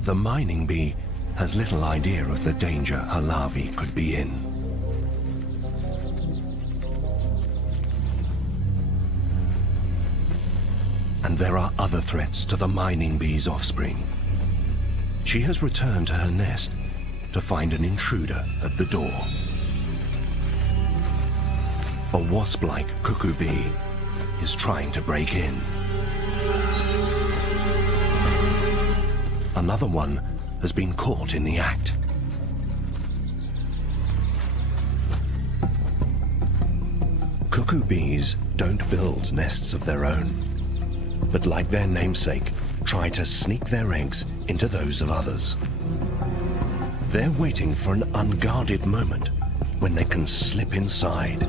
The mining bee has little idea of the danger her larvae could be in. And there are other threats to the mining bee's offspring. She has returned to her nest to find an intruder at the door. A wasp-like cuckoo bee is trying to break in. Another one has been caught in the act. Cuckoo bees don't build nests of their own, but like their namesake, try to sneak their eggs into those of others. They're waiting for an unguarded moment when they can slip inside.